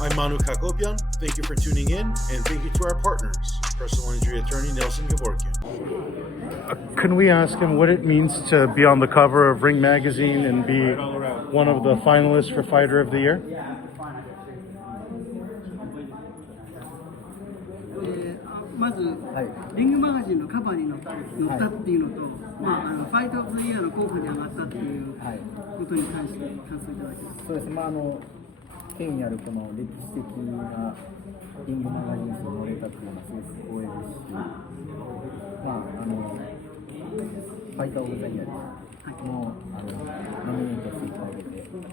I'm Manouk Akopyan. Thank you for tuning in, and thank you to our partners, personal injury attorney Nelson Gevorkyan. Can we ask him what it means to be on the cover of Ring Magazine and be one of the finalists for Fighter of the Year? まず、リングマガジンのカバーに載ったっていうのと、ファイトオブザイヤーの候補に上がったっていうことに関して感想いただきます。そうですね、権威あるこの歴史的なリングマガジン誌に載れたっていうのはすごく光栄ですし、ファイターオブザイヤーのノミネートしていただけて、すごく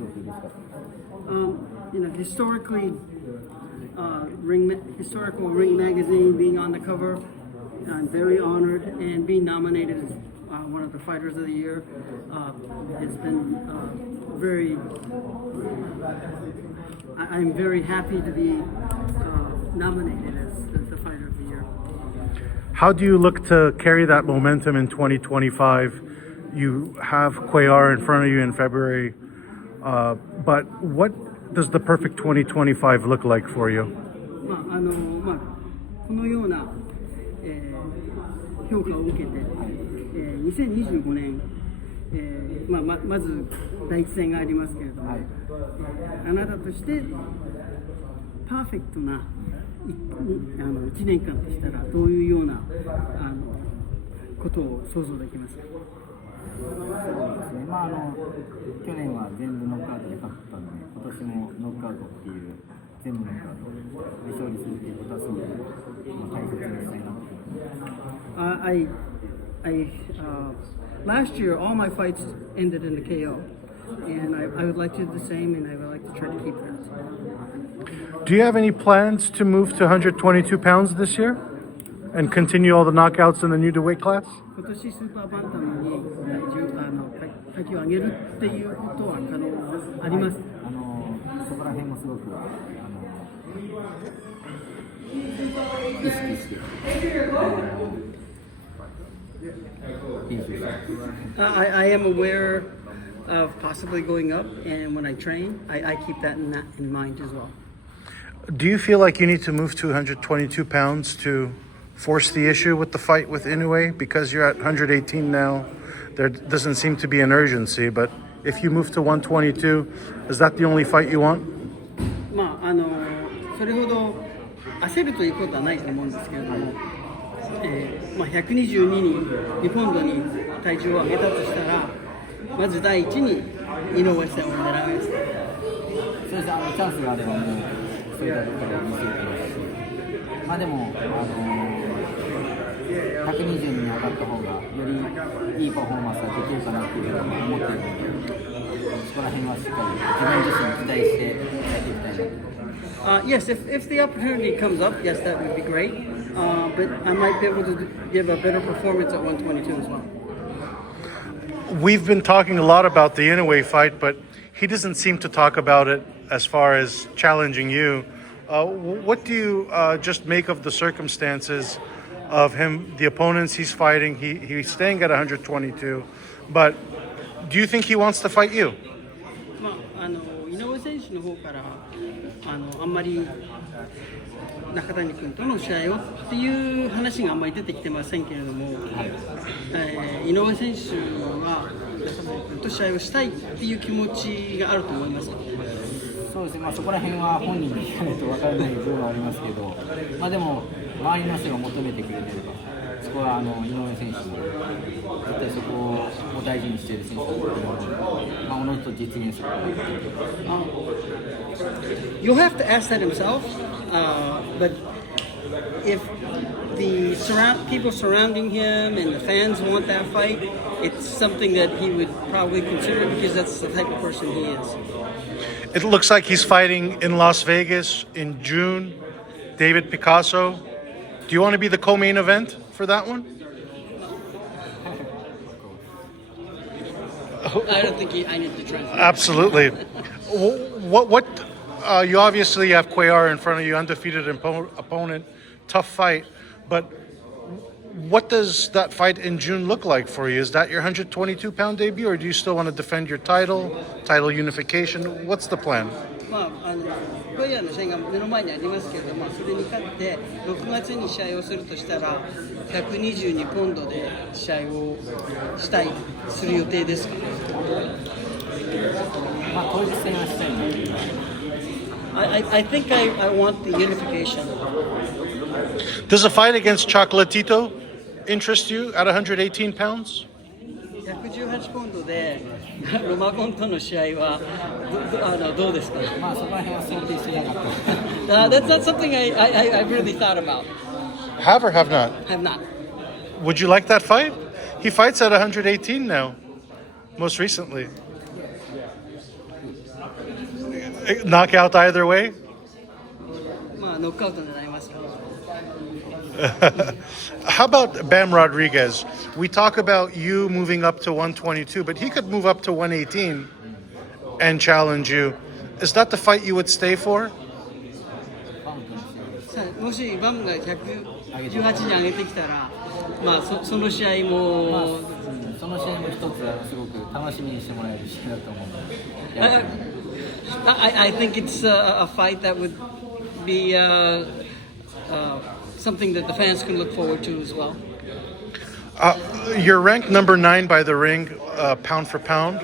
嬉しかったです。Historically, historical Ring magazine being on the cover, I'm very honored, and being nominated as one of the fighters of the year has been very. I'm very happy to be nominated as the fighter of the year. How do you look to carry that momentum in 2025? You have Cuellar in front of you in February, but what does the perfect 2025 look like for you? このような、評価を受けて、2025年、まず第一戦がありますけれども、あなたとしてパーフェクトな1年間としたらどういうようなことを想像できますか？そうですね、去年は全部ノックアウトで勝ったので、今年もノックアウトっていう全部ノックアウトで勝利するっていうことはすごく大切にしたいなと思います。Last year, all my fights ended in the KO, and I would like to do the same, and I would like to try to keep that. Do you have any plans to move to 122 pounds this year and continue all the knockouts in the new weight class? 今年スーパーバンタムに階級を上げるっていうことはあります。そこら辺もすごく意識して。I am aware of possibly going up, and when I train, I keep that in mind as well. Do you feel like you need to move to 122 pounds to force the issue with the fight with Inoue? Because you're at 118 now, there doesn't seem to be an urgency, but if you move to 122, is that the only fight you want? それほど焦るということはないと思うんですけれども、122に2ポンドに体重を上げたとしたら、まず第一に井上戦を狙うやつ。そうです、チャンスがあればもうそういったところを見せてますし、でも120に上がった方がよりいいパフォーマンスができるかなっていうふうに思っているので、そこら辺はしっかり自分自身に期待してやっていきたいなと思います。Yes, if the opportunity comes up, yes, that would be great. But I might be able to give a better performance at 122 as well. We've been talking a lot about the Inoue fight, but he doesn't seem to talk about it as far as challenging you. What do you just make of the circumstances of him, the opponents he's fighting? He's staying at 122, but do you think he wants to fight you? 井上選手の方からあんまり中谷君との試合をっていう話があんまり出てきてませんけれども、井上選手は中谷君と試合をしたいっていう気持ちがあると思います。そうですね、そこら辺は本人に聞かないと分からない部分はありますけど、でも周りの人が求めてくれてれば、そこは井上選手も絶対そこを大事にしている選手だと思うので、おのずと実現する。You'll have to ask that himself, but if the people surrounding him and the fans want that fight, it's something that he would probably consider because that's the type of person he is. It looks like he's fighting in Las Vegas in June. David Picasso. Do you want to be the co-main event for that one? I don't think I need to try. Absolutely. What? You obviously have Cuellar in front of you, undefeated opponent, tough fight. But what does that fight in June look like for you? Is that your 122-pound debut, or do you still want to defend your title unification? What's the plan? 小屋の試合が目の前にありますけれども、それに勝って6月に試合をするとしたら122ポンドで試合をする予定ですか？当日戦はしたいなという。I think I want the unification. Does a fight against Chocolatito interest you at 118 pounds? 118ポンドでロマコンとの試合はどうですか？そこら辺は想定してなかった。That's not something I really thought about. Have or have not? Have not. Would you like that fight? He fights at 118 now, most recently. Knockout either way? ノックアウトになりますか？ How about Bam Rodriguez? We talk about you moving up to 122, but he could move up to 118 and challenge you. Is that the fight you would stay for? もしバムが118に上げてきたら、その試合も、その試合も一つすごく楽しみにしてもらえる試合だと思うので。I think it's a fight that would be something that the fans can look forward to as well. You're ranked number 9 by The Ring, pound for pound.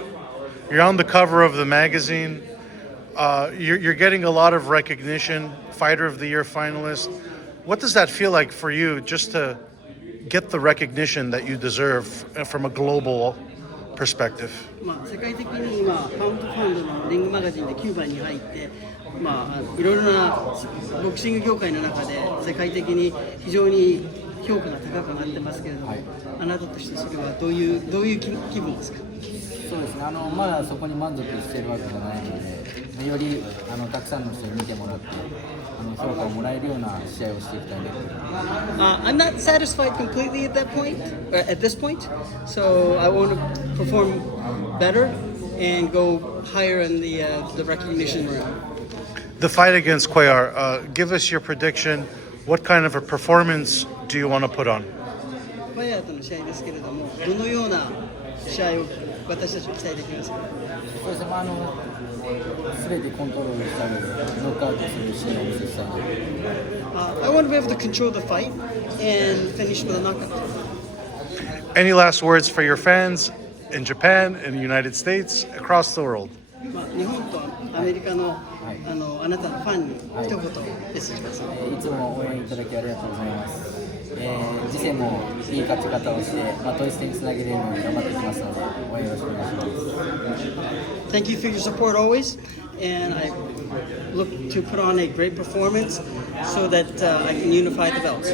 You're on the cover of the magazine. You're getting a lot of recognition, Fighter of the Year finalist. What does that feel like for you, just to get the recognition that you deserve from a global perspective? 世界的に今パウンドファンドのリングマガジンで9番に入って、いろいろなボクシング業界の中で世界的に非常に評価が高くなってますけれども、あなたとしてそれはどういう気分ですか？そうですね。まだそこに満足しているわけじゃないので、よりたくさんの人に見てもらって、評価をもらえるような試合をしていきたいなと思います。I'm not satisfied completely at this point, so I want to perform better and go higher in the recognition room. The fight against Cuellar, give us your prediction. What kind of a performance do you want to put on? ファイヤーとの試合ですけれども、どのような試合を私たちは期待できますか？そうですね。全てコントロールしたり、ノックアウトする試合を見せたいなと。I want to be able to control the fight and finish with a knockout. Any last words for your fans in Japan, in the United States, across the world? 日本とアメリカのあなたのファンに一言メッセージください。いつも応援いただきありがとうございます。次戦もいい勝ち方をして、統一戦につなげるように頑張っていきますので、応援よろしくお願いします。Thank you for your support always, and I look to put on a great performance so that I can unify the belts.